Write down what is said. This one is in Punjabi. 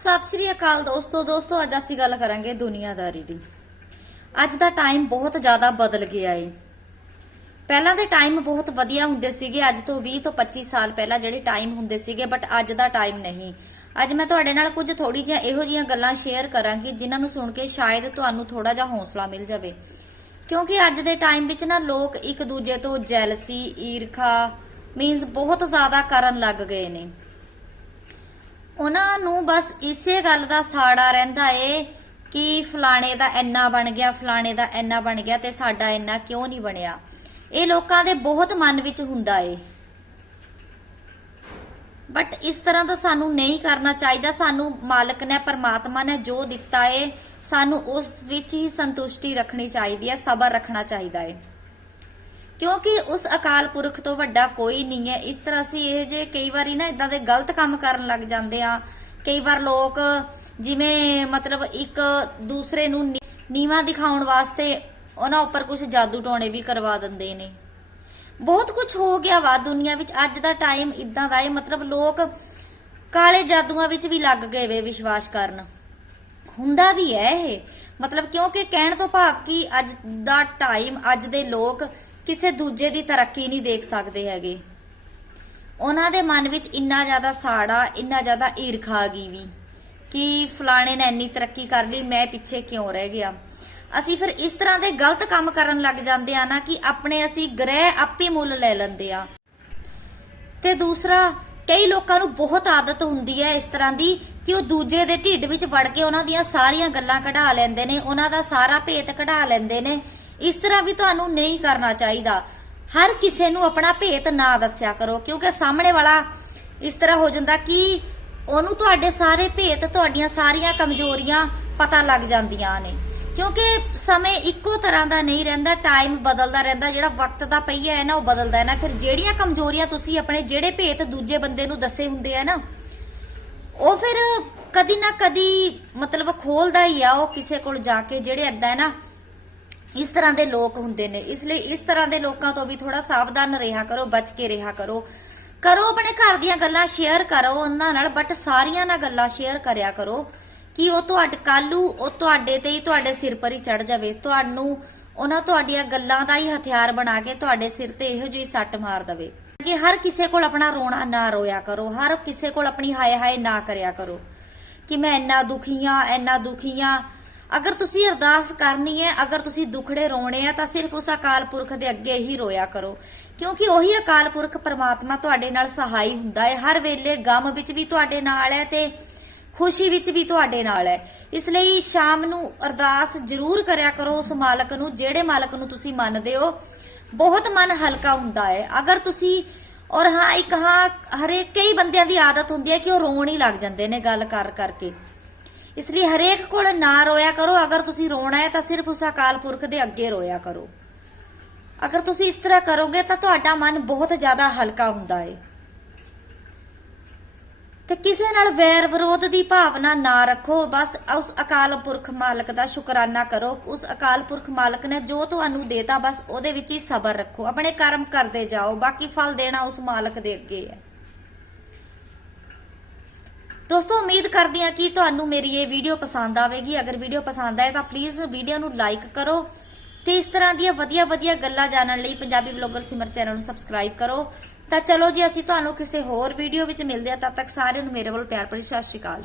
ਸਤਿ ਸ਼੍ਰੀ ਅਕਾਲ ਦੋਸਤੋ ਦੋਸਤੋ, ਅੱਜ ਅਸੀਂ ਗੱਲ ਕਰਾਂਗੇ ਦੁਨੀਆਦਾਰੀ ਦੀ। ਅੱਜ ਦਾ ਟਾਈਮ ਬਹੁਤ ਜ਼ਿਆਦਾ ਬਦਲ ਗਿਆ ਏ। ਪਹਿਲਾਂ ਦੇ ਟਾਈਮ ਬਹੁਤ ਵਧੀਆ ਹੁੰਦੇ ਸੀਗੇ, ਅੱਜ ਤੋਂ 20 ਤੋਂ 25 ਸਾਲ ਪਹਿਲਾਂ ਜਿਹੜੇ ਟਾਈਮ ਹੁੰਦੇ ਸੀਗੇ ਬਟ ਅੱਜ ਦਾ ਟਾਈਮ ਨਹੀਂ। ਅੱਜ ਮੈਂ ਤੁਹਾਡੇ ਨਾਲ ਕੁਝ ਥੋੜੀ ਜਿਹੀਆਂ ਇਹੋ ਜਿਹੀਆਂ ਗੱਲਾਂ ਸ਼ੇਅਰ ਕਰਾਂਗੀ, ਜਿਨ੍ਹਾਂ ਨੂੰ ਸੁਣ ਕੇ ਸ਼ਾਇਦ ਤੁਹਾਨੂੰ ਥੋੜਾ ਜਿਹਾ ਹੌਸਲਾ ਮਿਲ ਜਾਵੇ। ਕਿਉਂਕਿ ਅੱਜ ਦੇ ਟਾਈਮ ਵਿੱਚ ਨਾ ਲੋਕ ਇੱਕ ਦੂਜੇ ਤੋਂ ਜੈਲਸੀ ਈਰਖਾ ਮੀਨਸ ਬਹੁਤ ਜ਼ਿਆਦਾ ਕਰਨ ਲੱਗ ਗਏ ਨੇ। ਉਹਨਾਂ ਨੂੰ ਬਸ ਇਸੇ ਗੱਲ ਦਾ ਸਾੜਾ ਰਹਿੰਦਾ ਏ ਕਿ ਫਲਾਣੇ ਦਾ ਇੰਨਾ ਬਣ ਗਿਆ, ਫਲਾਣੇ ਦਾ ਇੰਨਾ ਬਣ ਗਿਆ ਤੇ ਸਾਡਾ ਇੰਨਾ ਕਿਉਂ ਨਹੀਂ ਬਣਿਆ। ਇਹ ਲੋਕਾਂ ਦੇ ਬਹੁਤ ਮਨ ਵਿੱਚ ਹੁੰਦਾ ਏ। ਬਟ ਇਸ ਤਰ੍ਹਾਂ ਦਾ ਸਾਨੂੰ ਨਹੀਂ ਕਰਨਾ ਚਾਹੀਦਾ। ਸਾਨੂੰ ਮਾਲਕ ਨੇ, ਪਰਮਾਤਮਾ ਨੇ ਜੋ ਦਿੱਤਾ ਏ, ਸਾਨੂੰ ਉਸ ਵਿੱਚ ਹੀ ਸੰਤੁਸ਼ਟੀ ਰੱਖਣੀ ਚਾਹੀਦੀ ਹੈ, ਸਬਰ ਰੱਖਣਾ ਚਾਹੀਦਾ ਏ। ਕਿਉਂਕਿ ਉਸ ਅਕਾਲ ਪੁਰਖ ਤੋਂ ਵੱਡਾ ਕੋਈ ਨਹੀਂ ਹੈ। ਇਸ ਤਰ੍ਹਾਂ ਅਸੀਂ ਇਹ ਜੇ ਕਈ ਵਾਰੀ ਨਾ ਇਦਾਂ ਦੇ ਗਲਤ ਕੰਮ ਕਰਨ ਲੱਗ ਜਾਂਦੇ ਆ ਕਈ ਵਾਰ ਲੋਕ ਜਿਵੇਂ ਮਤਲਬ ਇੱਕ ਦੂਸਰੇ ਨੂੰ ਨੀ- ਨੀਵਾਂ ਦਿਖਾਉਣ ਵਾਸਤੇ ਉਹਨਾਂ ਉੱਪਰ ਕੁਝ ਜਾਦੂ ਟੋਣੇ ਵੀ ਕਰਵਾ ਦਿੰਦੇ ਨੇ। ਬਹੁਤ ਕੁਝ ਹੋ ਗਿਆ ਵਾ ਦੁਨੀਆ ਵਿੱਚ। ਅੱਜ ਦਾ ਟਾਈਮ ਇਦਾਂ ਦਾ ਹੈ ਮਤਲਬ ਲੋਕ ਕਾਲੇ ਜਾਦੂਆਂ ਵਿੱਚ ਵੀ ਲੱਗ ਗਏ ਵੇ ਵਿਸ਼ਵਾਸ ਕਰਨ। ਹੁੰਦਾ ਵੀ ਹੈ ਇਹ। ਮਤਲਬ ਕਿਉਂਕਿ ਕਹਿਣ ਤੋਂ ਭਾਵ ਕਿ ਅੱਜ ਦਾ ਟਾਈਮ, ਅੱਜ ਦੇ ਲੋਕ ਕਿਸੇ ਦੂਜੇ ਦੀ ਤਰੱਕੀ ਨਹੀਂ ਦੇਖ ਸਕਦੇ ਹੈਗੇ। ਉਹਨਾਂ ਦੇ ਮਨ ਵਿੱਚ ਇੰਨਾ ਜ਼ਿਆਦਾ ਸਾੜਾ, ਇੰਨਾ ਜ਼ਿਆਦਾ ਈਰਖਾ ਆ ਗਈ ਵੀ, ਕਿ ਫਲਾਣੇ ਨੇ ਇੰਨੀ ਤਰੱਕੀ ਕਰ ਲਈ, ਮੈਂ ਪਿੱਛੇ ਕਿਉਂ ਰਹਿ ਗਿਆ? ਅਸੀਂ ਫਿਰ ਇਸ ਤਰ੍ਹਾਂ ਦੇ ਗਲਤ ਕੰਮ ਕਰਨ ਲੱਗ ਜਾਂਦੇ ਆ ਨਾ ਕਿ ਆਪਣੇ ਅਸੀਂ ਗ੍ਰਹਿ ਆਪੇ ਮੁੱਲ ਲੈ ਲੈਂਦੇ ਆ ਤੇ ਦੂਸਰਾ, ਕਈ ਲੋਕਾਂ ਨੂੰ ਬਹੁਤ ਆਦਤ ਹੁੰਦੀ ਹੈ ਇਸ ਤਰ੍ਹਾਂ ਦੀ ਕਿ ਉਹ ਦੂਜੇ ਦੇ ਢਿੱਡ ਵਿੱਚ ਵੜ ਕੇ ਉਹਨਾਂ ਦੀਆਂ ਸਾਰੀਆਂ ਗੱਲਾਂ ਕਢਾ ਲੈਂਦੇ ਨੇ, ਉਹਨਾਂ ਦਾ ਸਾਰਾ ਭੇਤ ਕਢਾ ਲੈਂਦੇ ਨੇ। ਇਸ ਤਰ੍ਹਾਂ ਵੀ ਤੁਹਾਨੂੰ ਨਹੀਂ ਕਰਨਾ ਚਾਹੀਦਾ। ਹਰ ਕਿਸੇ ਨੂੰ ਆਪਣਾ ਭੇਤ ਨਾ ਦੱਸਿਆ ਕਰੋ, ਕਿਉਂਕਿ ਸਾਹਮਣੇ ਵਾਲਾ ਇਸ ਤਰ੍ਹਾਂ ਹੋ ਜਾਂਦਾ ਕਿ ਉਹਨੂੰ ਤੁਹਾਡੇ ਸਾਰੇ ਭੇਤ, ਤੁਹਾਡੀਆਂ ਸਾਰੀਆਂ ਕਮਜ਼ੋਰੀਆਂ ਪਤਾ ਲੱਗ ਜਾਂਦੀਆਂ ਨੇ। ਕਿਉਂਕਿ ਸਮੇਂ ਇੱਕੋ ਤਰ੍ਹਾਂ ਦਾ ਨਹੀਂ ਰਹਿੰਦਾ ਟਾਈਮ ਬਦਲਦਾ ਰਹਿੰਦਾ, ਜਿਹੜਾ ਵਕਤ ਦਾ ਪਈਆ ਹੈ ਨਾ, ਉਹ ਬਦਲਦਾ ਹੈ ਨਾ। ਫਿਰ ਜਿਹੜੀਆਂ ਕਮਜ਼ੋਰੀਆਂ ਤੁਸੀਂ ਆਪਣੇ ਜਿਹੜੇ ਭੇਤ ਦੂਜੇ ਬੰਦੇ ਨੂੰ ਦੱਸੇ ਹੁੰਦੇ ਆ ਨਾ, ਉਹ ਫਿਰ ਕਦੀ ਨਾ ਕਦੀ ਮਤਲਬ ਖੋਲਦਾ ਹੀ ਆ, ਉਹ ਕਿਸੇ ਕੋਲ ਜਾ ਕੇ ਜਿਹੜੇ ਏਦਾਂ ਹੈ ਨਾ ਇਸ ਤਰ੍ਹਾਂ ਦੇ ਲੋਕ ਹੁੰਦੇ ਨੇ। ਇਸ ਲਈ ਇਸ ਤਰ੍ਹਾਂ ਦੇ ਲੋਕਾਂ ਤੋਂ ਵੀ ਥੋੜਾ ਸਾਵਧਾਨ ਰਿਹਾ ਕਰੋ, ਬਚ ਕੇ ਰਿਹਾ ਕਰੋ। ਕਰੋ ਆਪਣੇ ਘਰ ਦੀਆਂ ਗੱਲਾਂ ਸ਼ੇਅਰ ਕਰੋ ਉਹਨਾਂ ਨਾਲ ਬਟ ਸਾਰੀਆਂ ਨਾਲ ਗੱਲਾਂ ਸ਼ੇਅਰ ਕਰਿਆ ਕਰੋ ਕਿ ਉਹ ਤੁਹਾਡੇ ਕੱਲੂ ਉਹ ਤੁਹਾਡੇ ਤੇ ਹੀ ਤੁਹਾਡੇ ਸਿਰ ਪਰ ਹੀ ਚੜ ਜਾਵੇ। ਤੁਹਾਨੂੰ ਉਹਨਾਂ ਤੁਹਾਡੀਆਂ ਗੱਲਾਂ ਦਾ ਹੀ ਹਥਿਆਰ ਬਣਾ ਕੇ ਤੁਹਾਡੇ ਸਿਰ ਤੇ ਇਹੋ ਜਿਹੀ ਸੱਟ ਮਾਰ ਦਵੇ। ਕਿ ਹਰ ਕਿਸੇ ਕੋਲ ਆਪਣਾ ਰੋਣਾ ਨਾ ਰੋਇਆ ਕਰੋ, ਹਰ ਕਿਸੇ ਕੋਲ ਆਪਣੀ ਹਾਏ ਹਾਏ ਨਾ ਕਰਿਆ ਕਰੋ। ਕਿ ਮੈਂ ਇੰਨਾ ਦੁਖੀ ਆ ਇੰਨਾ ਦੁਖੀ ਆ ਅਗਰ ਤੁਸੀਂ ਅਰਦਾਸ ਕਰਨੀ ਹੈ, ਅਗਰ ਤੁਸੀਂ ਦੁਖੜੇ ਰੋਣੇ ਆ, ਤਾਂ ਸਿਰਫ ਉਸ ਅਕਾਲ ਪੁਰਖ ਦੇ ਅੱਗੇ ਹੀ ਰੋਇਆ ਕਰੋ। ਕਿਉਂਕਿ ਉਹੀ ਅਕਾਲ ਪੁਰਖ ਪਰਮਾਤਮਾ ਤੁਹਾਡੇ ਨਾਲ ਸਹਾਈ ਹੁੰਦਾ ਹੈ। ਹਰ ਵੇਲੇ ਗਮ ਵਿੱਚ ਵੀ ਤੁਹਾਡੇ ਨਾਲ ਹੈ ਤੇ ਖੁਸ਼ੀ ਵਿੱਚ ਵੀ ਤੁਹਾਡੇ ਨਾਲ ਹੈ। ਇਸ ਲਈ ਸ਼ਾਮ ਨੂੰ ਅਰਦਾਸ ਜ਼ਰੂਰ ਕਰਿਆ ਕਰੋ ਉਸ ਮਾਲਕ ਨੂੰ, ਜਿਹੜੇ ਮਾਲਕ ਨੂੰ ਤੁਸੀਂ ਮੰਨਦੇ ਹੋ। ਬਹੁਤ ਮਨ ਹਲਕਾ ਹੁੰਦਾ ਹੈ। ਅਗਰ ਤੁਸੀਂ, ਔਰ ਹਾਂ, ਇੱਕ ਹਾਂ, ਹਰੇਕ, ਕਈ ਬੰਦਿਆਂ ਦੀ ਆਦਤ ਹੁੰਦੀ ਹੈ ਕਿ ਉਹ ਰੋਣ ਹੀ ਲੱਗ ਜਾਂਦੇ ਨੇ ਗੱਲ ਕਰ ਕਰਕੇ। ਇਸ ਲਈ ਹਰੇਕ ਕੋਲ ਨਾ ਰੋਇਆ ਕਰੋ। ਅਗਰ ਤੁਸੀਂ ਰੋਣਾ ਹੈ ਤਾਂ ਸਿਰਫ ਉਸ ਅਕਾਲ ਪੁਰਖ ਦੇ ਅੱਗੇ ਰੋਇਆ ਕਰੋ। ਅਗਰ ਤੁਸੀਂ ਇਸ ਤਰ੍ਹਾਂ ਕਰੋਗੇ ਤਾਂ ਤੁਹਾਡਾ ਮਨ ਬਹੁਤ ਜ਼ਿਆਦਾ ਹਲਕਾ ਹੁੰਦਾ ਹੈ। ਤੇ ਕਿਸੇ ਨਾਲ ਵੈਰ ਵਿਰੋਧ ਦੀ ਭਾਵਨਾ ਨਾ ਰੱਖੋ। ਬਸ ਉਸ ਅਕਾਲ ਪੁਰਖ ਮਾਲਕ ਦਾ ਸ਼ੁਕਰਾਨਾ ਕਰੋ। ਉਸ ਅਕਾਲ ਪੁਰਖ ਮਾਲਕ ਨੇ ਜੋ ਤੁਹਾਨੂੰ ਦੇਤਾ, ਬਸ ਉਹਦੇ ਵਿੱਚ ਹੀ ਸਬਰ ਰੱਖੋ। ਆਪਣੇ ਕਰਮ ਕਰਦੇ ਜਾਓ। ਬਾਕੀ ਫਲ ਦੇਣਾ ਉਸ ਮਾਲਕ ਦੇ ਅੱਗੇ ਹੈ। ਦੋਸਤੋ, ਉਮੀਦ ਕਰਦੀ ਹਾਂ ਕਿ ਤੁਹਾਨੂੰ ਮੇਰੀ ਇਹ ਵੀਡੀਓ ਪਸੰਦ ਆਵੇਗੀ। ਅਗਰ ਵੀਡੀਓ ਪਸੰਦ ਆਏ ਤਾਂ ਪਲੀਜ਼ ਵੀਡੀਓ ਨੂੰ ਲਾਈਕ ਕਰੋ ਤੇ ਇਸ ਤਰ੍ਹਾਂ ਦੀਆਂ ਵਧੀਆ ਵਧੀਆ ਗੱਲਾਂ ਜਾਣਨ ਲਈ ਪੰਜਾਬੀ ਵਲੌਗਰ ਸਿਮਰ ਚੈਨਲ ਨੂੰ ਸਬਸਕ੍ਰਾਈਬ ਕਰੋ। ਤਾਂ ਚਲੋ ਜੀ, ਅਸੀਂ ਤੁਹਾਨੂੰ ਕਿਸੇ ਹੋਰ ਵੀਡੀਓ ਵਿੱਚ ਮਿਲਦੇ ਹਾਂ। ਤਦ ਤੱਕ ਸਾਰਿਆਂ ਨੂੰ ਮੇਰੇ ਵੱਲੋਂ ਪਿਆਰ ਭਰੀ ਸਤਿ ਸ਼੍ਰੀ ਅਕਾਲ।